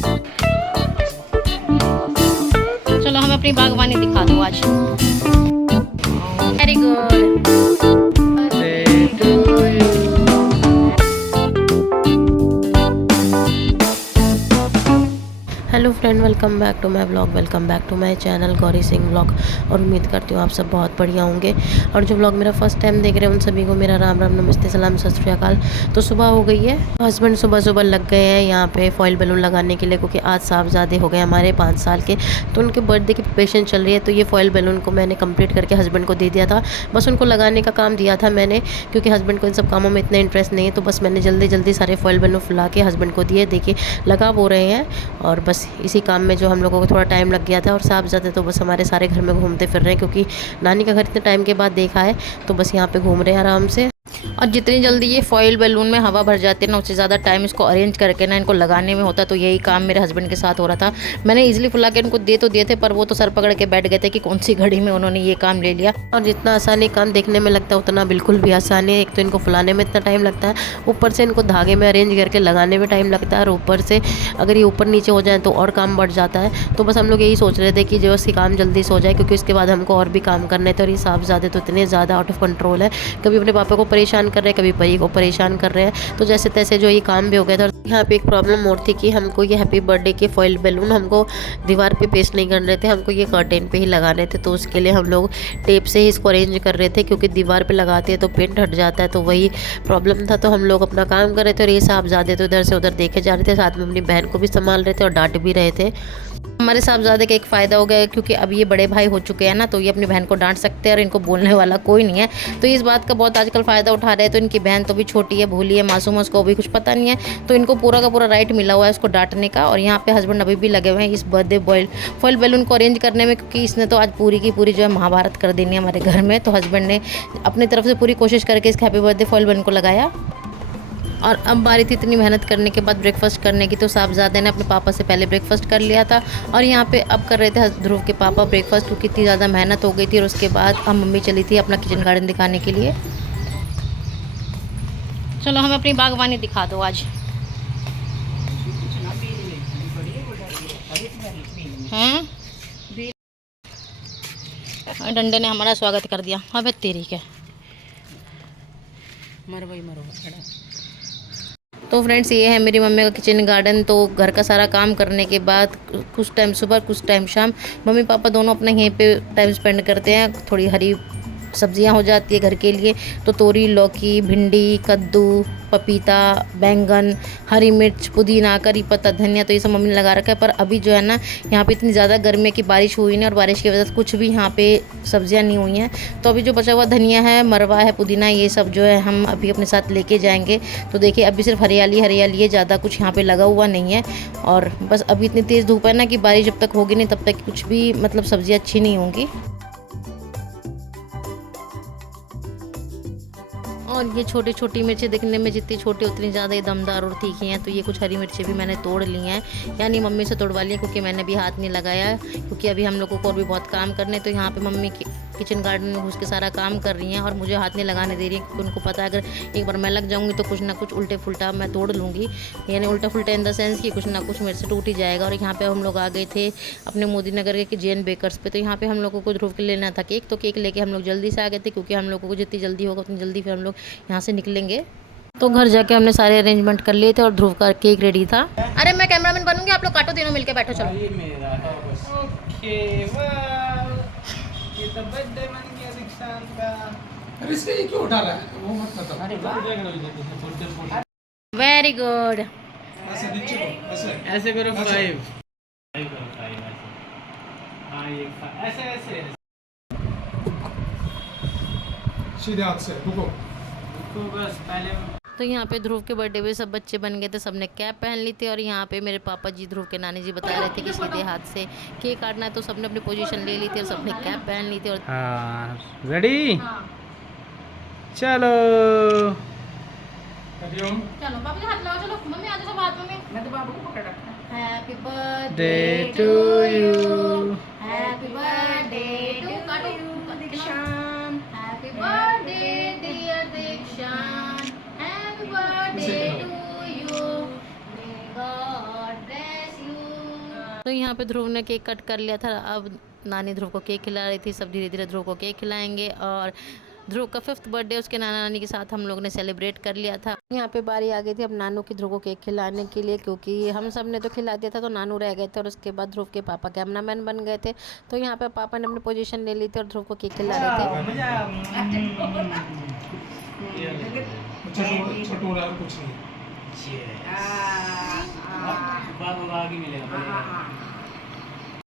चलो हमें अपनी बागवानी दिखा दो आज। Very good. Hello friend, welcome back to my blog, welcome back to my channel Gauri Singh blog. और उम्मीद करती हूँ आप सब बहुत बढ़िया होंगे। और जो ब्लॉग मेरा फर्स्ट टाइम देख रहे हैं उन सभी को मेरा राम राम, नमस्ते, सलाम, सत श्री अकाल। तो सुबह हो गई है, हस्बैंड सुबह सुबह लग गए हैं यहाँ पे फॉइल बैलून लगाने के लिए, क्योंकि आज साहबजादे हो गए हमारे 5 साल के। तो उनके बर्थडे की प्रिपरेशन चल रही है। तो ये फॉइल बैलून को मैंने कंप्लीट करके हस्बैंड को दे दिया था। बस उनको लगाने का काम दिया था मैंने, क्योंकि हस्बैंड को इन सब कामों में इतना इंटरेस्ट नहीं है। तो बस मैंने जल्दी जल्दी सारे फॉइल बैलून फुला के हस्बैंड को दिए। देखिए लगा वो रहे हैं। और बस इसी काम में जो हम लोगों को थोड़ा टाइम लग गया था। और साहबजादे तो बस हमारे सारे घर में घूमते फिर रहे हैं, क्योंकि नानी का घर इतने टाइम के बाद देखा है। तो बस यहाँ पे घूम रहे हैं आराम से। और जितनी जल्दी ये फॉइल बैलून में हवा भर जाती है ना, उससे ज़्यादा टाइम इसको अरेंज करके ना इनको लगाने में होता है। तो यही काम मेरे हस्बैंड के साथ हो रहा था। मैंने इजीली फुला के इनको दे तो दिए थे, पर वो तो सर पकड़ के बैठ गए थे कि कौन सी घड़ी में उन्होंने ये काम ले लिया। और जितना आसान ये काम देखने में लगता है उतना बिल्कुल भी आसान है। एक तो इनको फुलाने में इतना टाइम लगता है, ऊपर से इनको धागे में अरेंज करके लगाने में टाइम लगता है। और ऊपर से अगर ये ऊपर नीचे हो जाए तो और काम बढ़ जाता है। तो बस हम लोग यही सोच रहे थे कि जो इसकी काम जल्दी से हो जाए, क्योंकि उसके बाद हमको और भी काम करने थे। और ये साहबजादे तो इतने ज़्यादा आउट ऑफ कंट्रोल है, कभी अपने पापा को परेशान कर रहे हैं, कभी परी को परेशान कर रहे हैं। तो जैसे तैसे जो ये काम भी हो गया था। यहाँ पे एक प्रॉब्लम और थी कि हमको ये हैप्पी बर्थडे के फॉइल बैलून हमको दीवार पे पेस्ट नहीं कर रहे थे, हमको ये कर्टेन पे ही लगाने थे। तो उसके लिए हम लोग टेप से ही इसको अरेंज कर रहे थे, क्योंकि दीवार पे लगाते हैं तो पेंट हट जाता है। तो वही प्रॉब्लम था। तो हम लोग अपना काम कर रहे थे और ये साहबजादे तो इधर से उधर देखे जा रहे थे, साथ में अपनी बहन को भी संभाल रहे थे और डांट भी रहे थे। हमारे साहबजादे का एक फ़ायदा हो गया है, क्योंकि अब ये बड़े भाई हो चुके हैं ना, तो ये अपनी बहन को डांट सकते हैं और इनको बोलने वाला कोई नहीं है। तो इस बात का बहुत आजकल फ़ायदा उठा रहे हैं। तो इनकी बहन तो भी छोटी है, भूली है, मासूम है, उसको भी कुछ पता नहीं है। तो इनको पूरा का पूरा राइट मिला हुआ है उसको डांटने का। और यहाँ पे हस्बैंड अभी भी लगे हुए हैं इस बर्थडे फॉइल बैलून को अरेंज करने में, क्योंकि इसने तो आज पूरी की पूरी जो है महाभारत कर देनी है हमारे घर में। तो हस्बैंड ने अपनी तरफ से पूरी कोशिश करके इस हैप्पी बर्थडे फॉइल बैलून को लगाया। और अब बारी थी इतनी मेहनत करने के बाद ब्रेकफास्ट करने की। तो साहबजादे ने अपने पापा से पहले ब्रेकफास्ट कर लिया था। और यहाँ पे अब कर रहे थे ध्रुव के पापा ब्रेकफास्ट, क्योंकि इतनी ज़्यादा मेहनत हो गई थी। और उसके बाद अब मम्मी चली थी अपना किचन गार्डन दिखाने के लिए। चलो हमें अपनी बागवानी दिखा दो आज। डंडे ने हमारा स्वागत कर दिया। अबे तेरी क्या मरो तो फ्रेंड्स, ये है मेरी मम्मी का किचन गार्डन। तो घर का सारा काम करने के बाद कुछ टाइम सुबह कुछ टाइम शाम मम्मी पापा दोनों अपने यहीं पे टाइम स्पेंड करते हैं। थोड़ी हरी सब्जियां हो जाती है घर के लिए। तो तोरी, लौकी, भिंडी, कद्दू, पपीता, बैंगन, हरी मिर्च, पुदीना, करी पत्ता, धनिया, तो ये सब मम्मी ने लगा रखा है। पर अभी जो है ना, यहाँ पे इतनी ज़्यादा गर्मी है कि बारिश हुई नहीं, और बारिश की वजह से कुछ भी यहाँ पे सब्जियाँ नहीं हुई हैं। तो अभी जो बचा हुआ धनिया है, मरवा है, पुदीना, ये सब जो है हम अभी अपने साथ लेके जाएंगे। तो देखिए अभी सिर्फ हरियाली हरियाली है, ज़्यादा कुछ यहाँ पे लगा हुआ नहीं है। और बस अभी इतनी तेज़ धूप है ना कि बारिश जब तक होगी नहीं तब तक कुछ भी मतलब सब्जियाँ अच्छी नहीं होंगी। और ये छोटी छोटी मिर्चें दिखने में जितनी छोटी उतनी ज़्यादा ही दमदार और तीखी हैं। तो ये कुछ हरी मिर्चें भी मैंने तोड़ ली हैं, यानी मम्मी से तोड़वा ली हैं, क्योंकि मैंने भी हाथ नहीं लगाया, क्योंकि अभी हम लोगों को और भी बहुत काम करने। तो यहाँ पे मम्मी किचन गार्डन में घुस के सारा काम कर रही हैं और मुझे हाथ नहीं लगाने दे रही हैं, क्योंकि उनको पता है अगर एक बार मैं लग जाऊँगी तो कुछ ना कुछ उल्टे फुल्टा मैं तोड़ लूँगी। यानी उल्टा फुल्टा इन द सेंस कि कुछ ना कुछ मेरे से टूट ही जाएगा। और यहाँ पे हम लोग आ गए थे अपने मोदी नगर के जेन बेकर्स पे। तो यहाँ पे हम लोगों को ध्रुव के लेना था केक। तो केक लेके हम लोग जल्दी से आ गए थे, क्योंकि हम लोगों को जितनी जल्दी होगा उतनी जल्दी फिर हम लोग यहाँ से निकलेंगे। तो घर जाके हमने सारे अरेंजमेंट कर लिए थे और ध्रुव का केक रेडी था। अरे मैं कैमरामैन बनूंगी, आप लोग काटो, तीनों मिलके बैठो। चलो ओके, वाव, ये तो बर्थडे मन गया दीक्षांत का। अरे इसका ये क्यों उठा रहा है? वो मत बताओ। अरे वाह, वेरी गुड। ऐसे नीचे को, ऐसे करो 5 करो 5 ऐसे। हाँ ये ऐसे ऐसे सीधे हाथ से रुको बस पहले। तो यहाँ पे ध्रुव के बर्थडे पे सब बच्चे बन गए थे, सबने कैप पहन ली थी। और यहाँ पे मेरे पापा जी, ध्रुव के नानी जी बता रहे थे कि सीधे हाथ से केक काटना है। तो सबने अपनी पोजीशन ले ली थी और सबने कैप पहन ली थी। और रेडी, चलो चलो पापा जी हाथ लगाओ। चलो मम्मी आ जाओ हाथ में। मैं तो बाबू को पकड़ रखा है। Happy day to you, happy birthday to Dikshant, happy birthday dear Dikshant, happy birthday to you, may God bless you तो यहाँ पे ध्रुव ने केक कट कर लिया था। अब नानी ध्रुव को केक खिला रही थी, सब धीरे धीरे ध्रुव को केक खिलाएंगे। और ध्रुव का 5th बर्थडे उसके नाना नानी के साथ हम लोग ने सेलिब्रेट कर लिया था। यहाँ पे बारी आ गई थी अब नानू की ध्रुव को केक खिलाने के लिए, क्योंकि हम सब ने तो खिला दिया था तो नानू रह गए थे। और उसके बाद ध्रुव के पापा कैमरामैन बन गए थे, तो यहाँ पे पापा ने अपनी पोजीशन ले ली थी और ध्रुव को केक खिला रहे थे। छोटू कुछ नहीं बाग मिलेगा।